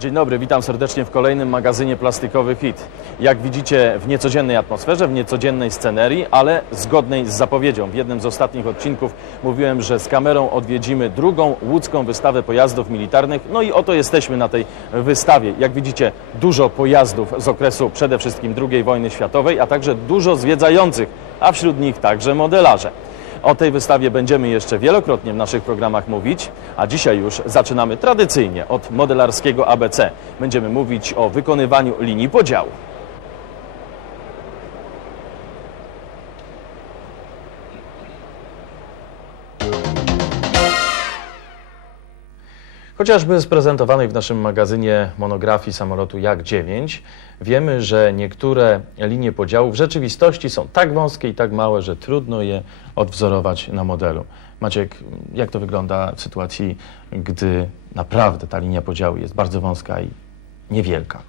Dzień dobry, witam serdecznie w kolejnym magazynie Plastikowy Hit. Jak widzicie, w niecodziennej atmosferze, w niecodziennej scenerii, ale zgodnej z zapowiedzią. W jednym z ostatnich odcinków mówiłem, że z kamerą odwiedzimy drugą łódzką wystawę pojazdów militarnych. No i oto jesteśmy na tej wystawie. Jak widzicie, dużo pojazdów z okresu przede wszystkim II wojny światowej, a także dużo zwiedzających, a wśród nich także modelarze. O tej wystawie będziemy jeszcze wielokrotnie w naszych programach mówić, a dzisiaj już zaczynamy tradycyjnie od modelarskiego ABC. Będziemy mówić o wykonywaniu linii podziału. Chociażby z prezentowanej w naszym magazynie monografii samolotu Jak-9 wiemy, że niektóre linie podziału w rzeczywistości są tak wąskie i tak małe, że trudno je odwzorować na modelu. Maciek, jak to wygląda w sytuacji, gdy naprawdę ta linia podziału jest bardzo wąska i niewielka?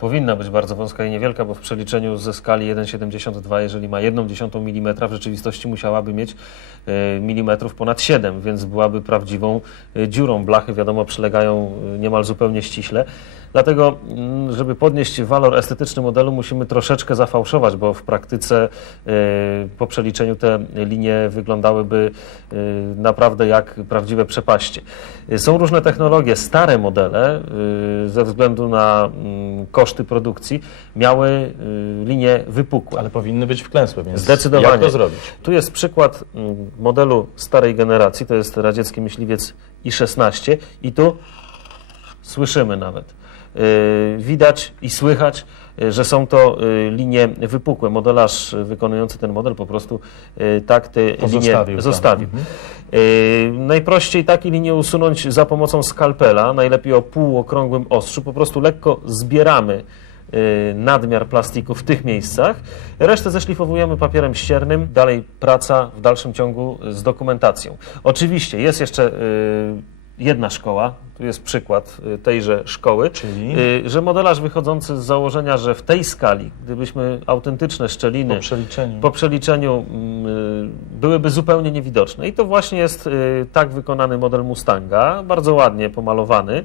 Powinna być bardzo wąska i niewielka, bo w przeliczeniu ze skali 1,72, jeżeli ma 1,1 mm, w rzeczywistości musiałaby mieć e, milimetrów ponad 7, więc byłaby prawdziwą e, dziurą. Blachy, wiadomo, przylegają e, niemal zupełnie ściśle. Dlatego, mm, żeby podnieść walor estetyczny modelu, musimy troszeczkę zafałszować, bo w praktyce po przeliczeniu te linie wyglądały e, naprawdę jak prawdziwe przepaście. Są różne technologie. Stare modele, ze względu na mm, koszty produkcji, miały e, linie wypukłe. Ale powinny być wklęsłe, więc Zdecydowanie. jak to zrobić? Tu jest przykład mm, modelu starej generacji, to jest radziecki myśliwiec I-16 i tu słyszymy nawet. Yy, Widać i słychać, że są to yy, linie wypukłe. Modelarz wykonujący ten model po prostu yy, tak te linie tam. zostawił. Mhm. Najprościej takie linie usunąć za pomocą skalpela, najlepiej o półokrągłym ostrzu. Po prostu lekko zbieramy nadmiar plastiku w tych miejscach. Resztę zeszlifowujemy papierem ściernym. Dalej praca w dalszym ciągu z dokumentacją. Oczywiście jest jeszcze jedna szkoła, tu jest przykład yy, tejże szkoły, Czyli? yy, że modelarz wychodzący z założenia, że w tej skali, gdybyśmy autentyczne szczeliny Po przeliczeniu. po przeliczeniu mm, y, byłyby zupełnie niewidoczne. I to właśnie jest y, tak wykonany model Mustanga, bardzo ładnie pomalowany,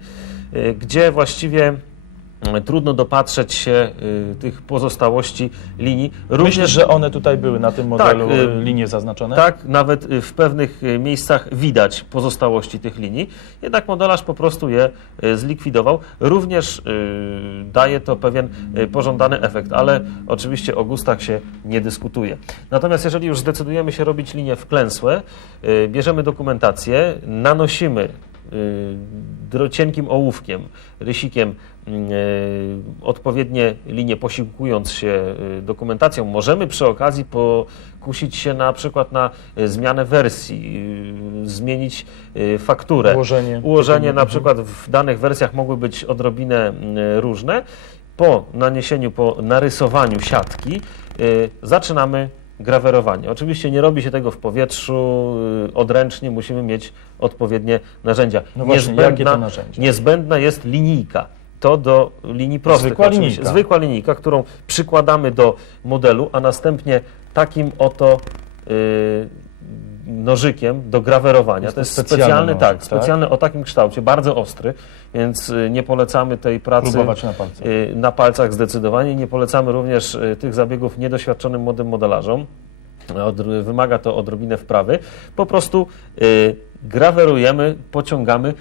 y, gdzie właściwie y, trudno dopatrzeć się y, tych pozostałości linii. Myślisz, że one tutaj były na tym modelu Tak, linie zaznaczone? tak, nawet w pewnych miejscach widać pozostałości tych linii, jednak modelarz po prostu je zlikwidował. Również daje to pewien pożądany efekt, ale oczywiście o gustach się nie dyskutuje. Natomiast jeżeli już zdecydujemy się robić linie wklęsłe, bierzemy dokumentację, nanosimy cienkim ołówkiem, rysikiem y, odpowiednie linie posiłkując się y, dokumentacją. Możemy przy okazji pokusić się na przykład na y, zmianę wersji, y, zmienić y, fakturę. Ułożenie. Ułożenie na Mhm. przykład w danych wersjach mogły być odrobinę y, różne. Po naniesieniu, po narysowaniu siatki y, zaczynamy grawerowanie. Oczywiście nie robi się tego w powietrzu y, odręcznie, musimy mieć odpowiednie narzędzia. No właśnie, jakie to narzędzia? Niezbędna jest linijka. To do linii prostych. Zwykła linijka. Zwykła linijka, którą przykładamy do modelu, a następnie takim oto y, nożykiem do grawerowania. Jest to to jest specjalny tak, tak? specjalny o takim kształcie, bardzo ostry, więc y, nie polecamy tej pracy Próbować na palcach. y, na palcach zdecydowanie. Nie polecamy również y, tych zabiegów niedoświadczonym młodym modelarzom. Od, wymaga to odrobinę wprawy. Po prostu grawerujemy, pociągamy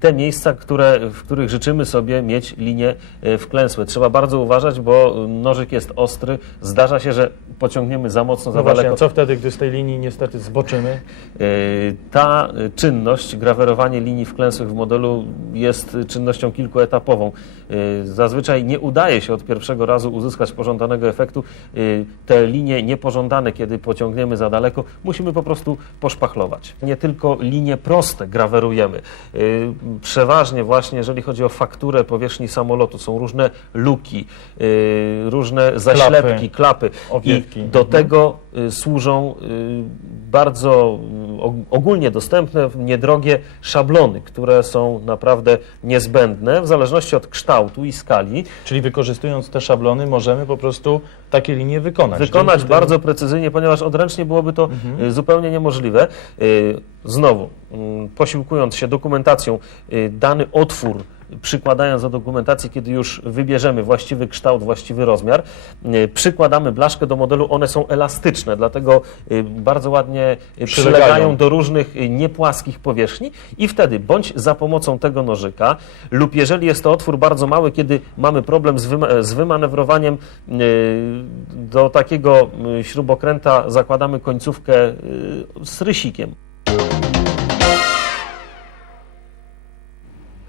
te miejsca, które, w których życzymy sobie mieć linie y, wklęsłe. Trzeba bardzo uważać, bo nożyk jest ostry. Zdarza się, że pociągniemy za mocno, za No daleko. co wtedy, gdy z tej linii niestety zboczymy? Y, Ta czynność, grawerowanie linii wklęsłych w modelu jest czynnością kilkuetapową. Y, Zazwyczaj nie udaje się od pierwszego razu uzyskać pożądanego efektu. Te linie niepożądane, kiedy pociągniemy za daleko, musimy po prostu poszpachlować. Nie tylko linie proste grawerujemy. Y, Przeważnie właśnie, jeżeli chodzi o fakturę powierzchni samolotu, są różne luki, y, różne zaślepki, klapy. owiewki. I do Mhm. tego y, służą bardzo ogólnie dostępne, niedrogie szablony, które są naprawdę niezbędne w zależności od kształtu i skali. Czyli wykorzystując te szablony możemy po prostu takie linie wykonać. Wykonać Dzięki temu- bardzo precyzyjnie, ponieważ odręcznie byłoby to y, zupełnie niemożliwe. Y, Znowu, mm, posiłkując się dokumentacją, y, dany otwór przykładając do dokumentacji, kiedy już wybierzemy właściwy kształt, właściwy rozmiar, y, przykładamy blaszkę do modelu, one są elastyczne, dlatego y, bardzo ładnie y, Przylegają. przylegają do różnych niepłaskich powierzchni i wtedy bądź za pomocą tego nożyka lub jeżeli jest to otwór bardzo mały, kiedy mamy problem z, wyma- z wymanewrowaniem do takiego śrubokręta zakładamy końcówkę z rysikiem.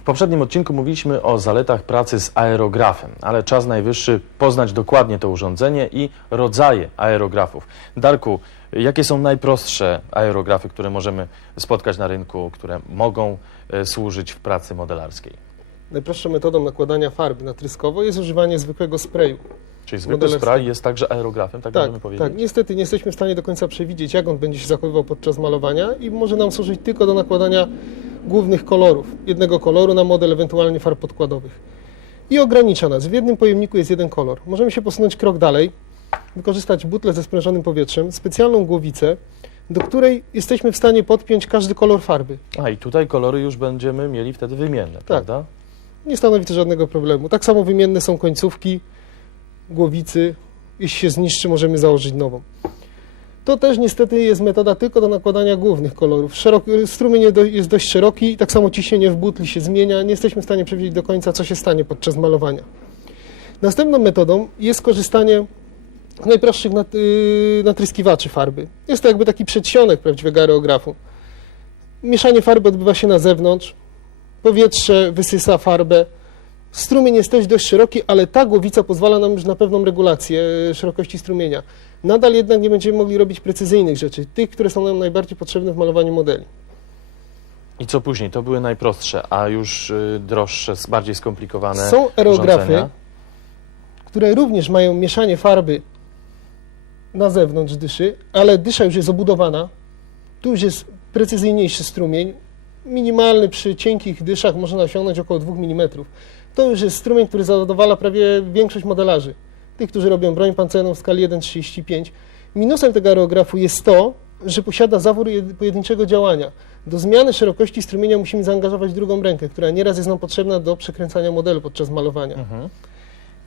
W poprzednim odcinku mówiliśmy o zaletach pracy z aerografem, ale czas najwyższy poznać dokładnie to urządzenie i rodzaje aerografów. Darku, jakie są najprostsze aerografy, które możemy spotkać na rynku, które mogą e, służyć w pracy modelarskiej? Najprostszą metodą nakładania farby natryskowo jest używanie zwykłego sprayu. Czyli zwykły spray jest także aerografem, tak, Tak, możemy powiedzieć? tak. Niestety nie jesteśmy w stanie do końca przewidzieć, jak on będzie się zachowywał podczas malowania i może nam służyć tylko do nakładania głównych kolorów. Jednego koloru na model, ewentualnie farb podkładowych. I ogranicza nas. W jednym pojemniku jest jeden kolor. Możemy się posunąć krok dalej, wykorzystać butlę ze sprężonym powietrzem, specjalną głowicę, do której jesteśmy w stanie podpiąć każdy kolor farby. A i tutaj kolory już będziemy mieli wtedy wymienne, prawda? Nie stanowi to żadnego problemu. Tak samo wymienne są końcówki głowicy. Jeśli się zniszczy, możemy założyć nową. To też niestety jest metoda tylko do nakładania głównych kolorów. Szeroki, strumień jest do- jest dość szeroki tak samo ciśnienie w butli się zmienia. Nie jesteśmy w stanie przewidzieć do końca, co się stanie podczas malowania. Następną metodą jest korzystanie z najprostszych yy, natryskiwaczy farby. Jest to jakby taki przedsionek prawdziwego aerografu. Mieszanie farby odbywa się na zewnątrz. Powietrze wysysa farbę. Strumień jest też dość szeroki, ale ta głowica pozwala nam już na pewną regulację szerokości strumienia. Nadal jednak nie będziemy mogli robić precyzyjnych rzeczy, tych, które są nam najbardziej potrzebne w malowaniu modeli. I co później? To były najprostsze, a już y, droższe, bardziej skomplikowane Są aerografy, które również mają mieszanie farby na zewnątrz dyszy, ale dysza już jest obudowana. Tu już jest precyzyjniejszy strumień. Minimalny przy cienkich dyszach można osiągnąć około 2 mm. To już jest strumień, który zadowala prawie większość modelarzy. Tych, którzy robią broń pancerną w skali 1,35. Minusem tego aerografu jest to, że posiada zawór jed- pojedynczego działania. Do zmiany szerokości strumienia musimy zaangażować drugą rękę, która nieraz jest nam potrzebna do przekręcania modelu podczas malowania. Mhm.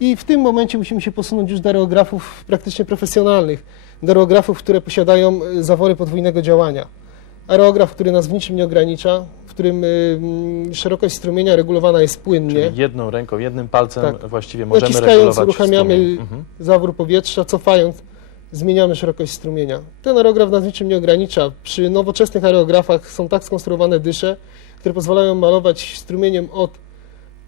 I w tym momencie musimy się posunąć już do aerografów praktycznie profesjonalnych, do aerografów, które posiadają e, zawory podwójnego działania. Aerograf, który nas w niczym nie ogranicza, w którym y, mm, szerokość strumienia regulowana jest płynnie. Czyli jedną ręką, jednym palcem Tak. właściwie możemy Naciskając regulować uruchamiamy. Mhm. zawór powietrza, cofając zmieniamy szerokość strumienia. Ten aerograf nas niczym nie ogranicza. Przy nowoczesnych aerografach są tak skonstruowane dysze, które pozwalają malować strumieniem od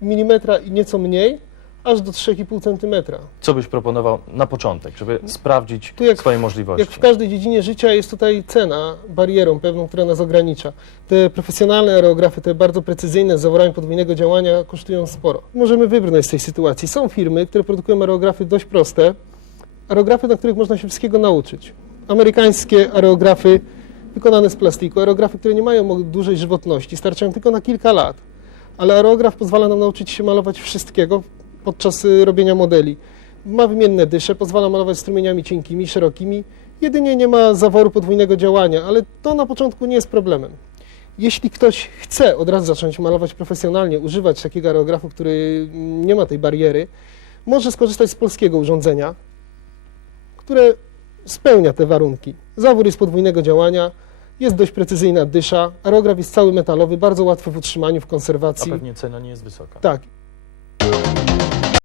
milimetra i nieco mniej, aż do 3,5 cm. Co byś proponował na początek, żeby sprawdzić Tu jak- swoje możliwości? Jak w każdej dziedzinie życia jest tutaj cena barierą pewną, która nas ogranicza. Te profesjonalne aerografy, te bardzo precyzyjne z zaworami podwójnego działania kosztują sporo. Możemy wybrnąć z tej sytuacji. Są firmy, które produkują aerografy dość proste, aerografy, na których można się wszystkiego nauczyć. Amerykańskie aerografy wykonane z plastiku, aerografy, które nie mają dużej żywotności, starczają tylko na kilka lat. Ale aerograf pozwala nam nauczyć się malować wszystkiego podczas y, robienia modeli. Ma wymienne dysze, pozwala malować strumieniami cienkimi, szerokimi. Jedynie nie ma zaworu podwójnego działania, ale to na początku nie jest problemem. Jeśli ktoś chce od razu zacząć malować profesjonalnie, używać takiego aerografu, który nie ma tej bariery, może skorzystać z polskiego urządzenia, które spełnia te warunki. Zawór jest podwójnego działania, jest dość precyzyjna dysza, aerograf jest cały metalowy, bardzo łatwy w utrzymaniu, w A konserwacji. pewnie cena nie jest wysoka. Tak.